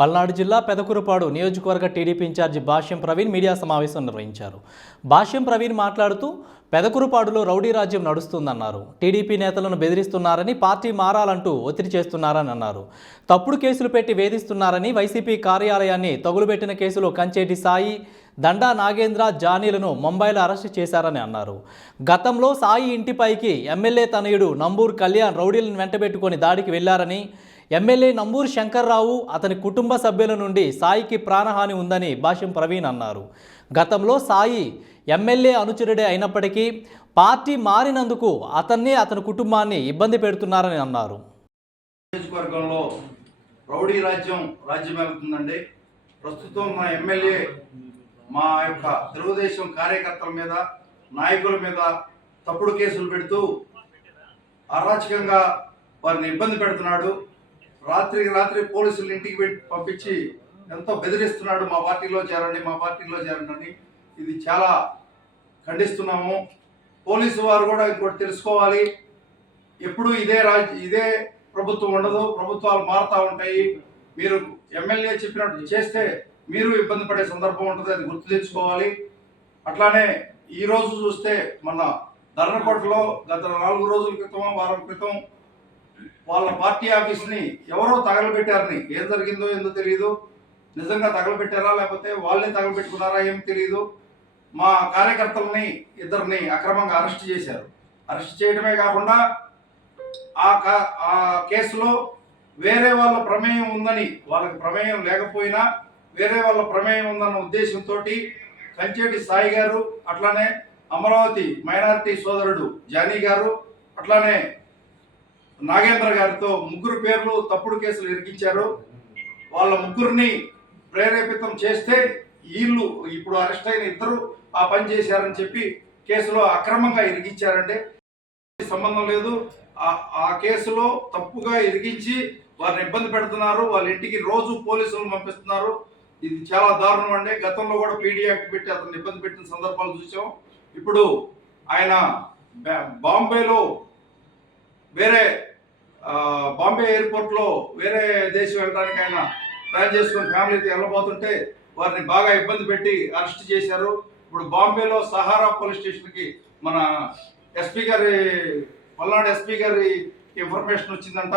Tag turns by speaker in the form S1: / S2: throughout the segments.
S1: పల్నాడు జిల్లా పెదకురపాడు నియోజకవర్గ TDP in charge Bhashyam Praveen media సమావేశం నిర్వహించారు. భాష్యం ప్రవీణ్ మాట్లాడుతూ పెదకురుపాడులో రౌడీ రాజ్యం నడుస్తుందన్నారు. టీడీపీ నేతలను బెదిరిస్తున్నారని పార్టీ మారాలంటూ ఒత్తిడి చేస్తున్నారని అన్నారు. తప్పుడు కేసులు పెట్టి వేధిస్తున్నారని వైసీపీ కార్యాలయాన్ని తగులుబెట్టిన కేసులో కంచేటి సాయి దండా నాగేంద్ర జానీలను ముంబైలో అరెస్టు చేశారని అన్నారు. గతంలో సాయి ఇంటిపైకి ఎమ్మెల్యే తనయుడు నంబూర్ కళ్యాణ్ రౌడీలను వెంటబెట్టుకొని దాడికి వెళ్ళారని ఎమ్మెల్యే నంబూర్ శంకర్రావు అతని కుటుంబ సభ్యుల నుండి సాయికి ప్రాణహాని ఉందని భాష్యం ప్రవీణ్ అన్నారు. గతంలో సాయి ఎమ్మెల్యే అనుచరుడే అయినప్పటికీ పార్టీ మారినందుకు అతన్ని అతని కుటుంబాన్ని ఇబ్బంది పెడుతున్నారని అన్నారు.
S2: నియోజకవర్గంలో రౌడీ రాజ్యం రాజ్యం వెళ్తుందండి ప్రస్తుతం మా ఎమ్మెల్యే మా యొక్క తెలుగుదేశం కార్యకర్తల మీద నాయకుల మీద తప్పుడు కేసులు పెడుతూ అరాచకంగా వారిని ఇబ్బంది పెడుతున్నాడు. రాత్రికి రాత్రి పోలీసులు ఇంటికి పెట్టి పంపించి ఎంతో బెదిరిస్తున్నాడు మా పార్టీలో చేరండి మా పార్టీలో చేరండి ఇది చాలా ఖండిస్తున్నాము. పోలీసు వారు కూడా ఇంకోటి తెలుసుకోవాలి. ఎప్పుడు ఇదే రాజ్ ఇదే ప్రభుత్వం ఉండదు. ప్రభుత్వాలు మారుతూ ఉంటాయి. మీరు ఎమ్మెల్యే చెప్పినట్టు చేస్తే మీరు ఇబ్బంది పడే సందర్భం ఉంటుంది అది గుర్తు తెచ్చుకోవాలి. అట్లానే ఈరోజు చూస్తే మన ధర్మకోటలో గత నాలుగు రోజుల క్రితం వారం క్రితం వాళ్ళ పార్టీ ఆఫీస్ని ఎవరో తగలబెట్టారని ఏం జరిగిందో ఏందో తెలియదు నిజంగా తగలబెట్టారా లేకపోతే వాళ్ళే తగలబెట్టుకున్నారా ఏం తెలియదు మా కార్యకర్తలని ఇద్దరిని అక్రమంగా అరెస్ట్ చేశారు. అరెస్ట్ చేయడమే కాకుండా ఆ కా- ఆ కేసులో వేరే వాళ్ళ ప్రమేయం ఉందని వాళ్ళకి ప్రమేయం లేకపోయినా వేరే వాళ్ళ ప్రమేయం ఉందన్న ఉద్దేశంతో కంచేటి సాయి గారు అట్లానే అమరావతి మైనారిటీ సోదరుడు జానీ గారు అట్లానే నాగేంద్ర గారితో ముగ్గురు పేర్లు తప్పుడు కేసులు ఇరికించారు. వాళ్ళ ముగ్గురిని ప్రేరేపితం చేస్తే వీళ్ళు ఇప్పుడు అరెస్ట్ అయిన ఇద్దరు ఆ పని చేశారని చెప్పి కేసులో అక్రమంగా ఇరికించారండి సంబంధం లేదు. ఆ- ఆ కేసులో తప్పుగా ఇరిగించి వారిని ఇబ్బంది పెడుతున్నారు. వాళ్ళ ఇంటికి రోజు పోలీసులు పంపిస్తున్నారు. ఇది చాలా దారుణం అండి. గతంలో కూడా పీడీ యాక్ట్ పెట్టి అతను ఇబ్బంది పెట్టిన సందర్భాలు చూసాం. ఇప్పుడు ఆయన బాంబేలో వేరే బాంబే ఎయిర్పోర్ట్లో వేరే దేశం వెళ్ళడానికి ఆయన ప్లాన్ చేసుకుని ఫ్యామిలీతో వెళ్ళబోతుంటే వారిని బాగా ఇబ్బంది పెట్టి అరెస్ట్ చేశారు. ఇప్పుడు బాంబేలో సహారా పోలీస్ స్టేషన్కి మన ఎస్పీ గారి పల్నాడు ఎస్పీ గారి ఇన్ఫర్మేషన్ వచ్చిందంట.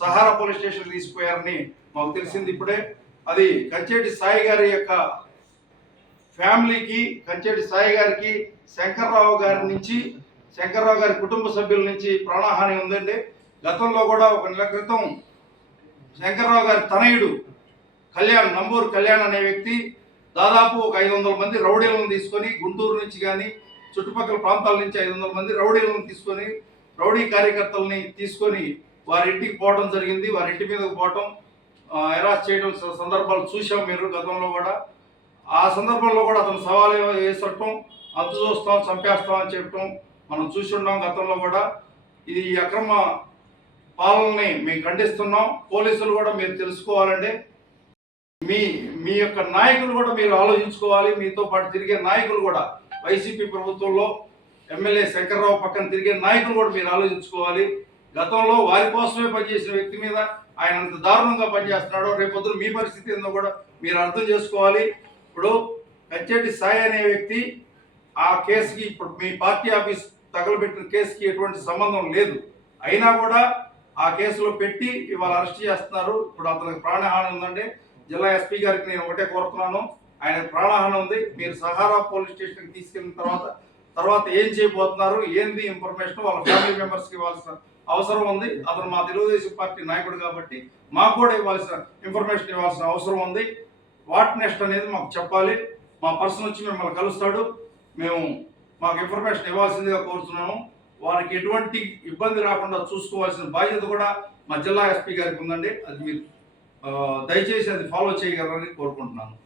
S2: సహారా పోలీస్ స్టేషన్ తీసుకుపోయారని మాకు తెలిసింది ఇప్పుడే. అది కంచేటి సాయి గారి యొక్క ఫ్యామిలీకి కంచేటి సాయి గారికి శంకర్రావు గారి నుంచి శంకర్రావు గారి కుటుంబ సభ్యుల నుంచి ప్రాణహాని ఉందండి. గతంలో కూడా ఒక నెల క్రితం శంకర్రావు గారి తనయుడు కళ్యాణ్ నంబూరు కళ్యాణ్ అనే వ్యక్తి దాదాపు ఒక ఐదు వందల మంది రౌడీలను తీసుకొని గుంటూరు నుంచి కానీ చుట్టుపక్కల ప్రాంతాల నుంచి ఐదు వందల మంది రౌడీలను తీసుకొని రౌడీ కార్యకర్తల్ని తీసుకొని వారి ఇంటికి పోవడం జరిగింది. వారి ఇంటి మీదకి పోవటం ఎరాస్ చేయడం స- సందర్భాలు చూసాం మీరు గతంలో కూడా. ఆ సందర్భంలో కూడా అతను సవాల్ వేసటం అద్దు చూస్తాం చంపేస్తాం అని చెప్పటం మనం చూసి ఉన్నాం గతంలో కూడా. ఇది ఈ అక్రమ పాలనని మేము ఖండిస్తున్నాం. పోలీసులు కూడా మీరు తెలుసుకోవాలండి. మీ మీ యొక్క నాయకులు కూడా మీరు ఆలోచించుకోవాలి. మీతో పాటు తిరిగే నాయకులు కూడా వైసీపీ ప్రభుత్వంలో ఎమ్మెల్యే శంకర్రావు పక్కన తిరిగే నాయకులు కూడా మీరు ఆలోచించుకోవాలి. గతంలో వారి కోసమే పనిచేసిన వ్యక్తి మీద ఆయన అంత దారుణంగా పనిచేస్తున్నాడో రేపొద్దున మీ పరిస్థితి ఏందో కూడా మీరు అర్థం చేసుకోవాలి. ఇప్పుడు కచ్చేటి సాయి అనే వ్యక్తి ఆ కేసుకి ఇప్పుడు మీ పార్టీ ఆఫీస్ తగలబెట్టిన కేసుకి ఎటువంటి సంబంధం లేదు. అయినా కూడా ఆ కేసులో పెట్టి ఇవాళ అరెస్ట్ చేస్తున్నారు. ఇప్పుడు అతనికి ప్రాణహాని ఉందండి. జిల్లా ఎస్పీ గారికి నేను ఒకటే కోరుతున్నాను. ఆయన ప్రాణహాని ఉంది. మీరు సహారా పోలీస్ స్టేషన్కి తీసుకెళ్ళిన తర్వాత తర్వాత ఏం చేయబోతున్నారు? ఏంది ఇన్ఫర్మేషన్? వాళ్ళ ఫ్యామిలీ మెంబర్స్కి ఇవ్వాల్సిన అవసరం ఉంది. అతను మా తెలుగుదేశం పార్టీ నాయకుడు కాబట్టి మాకు కూడా ఇవ్వాల్సిన ఇన్ఫర్మేషన్ ఇవ్వాల్సిన అవసరం ఉంది. వాట్ నెక్స్ట్ అనేది మాకు చెప్పాలి. మా పర్సన్ వచ్చి మిమ్మల్ని కలుస్తాడు. మేము మాకు ఇన్ఫర్మేషన్ ఇవ్వాల్సిందిగా కోరుతున్నాము. వారికి ఎటువంటి ఇబ్బంది రాకుండా చూసుకోవాల్సిన బాధ్యత కూడా మా జిల్లా ఎస్పీ గారికి ఉందండి. అది మీరు దయచేసి అది ఫాలో చేయగలరని కోరుకుంటున్నాను.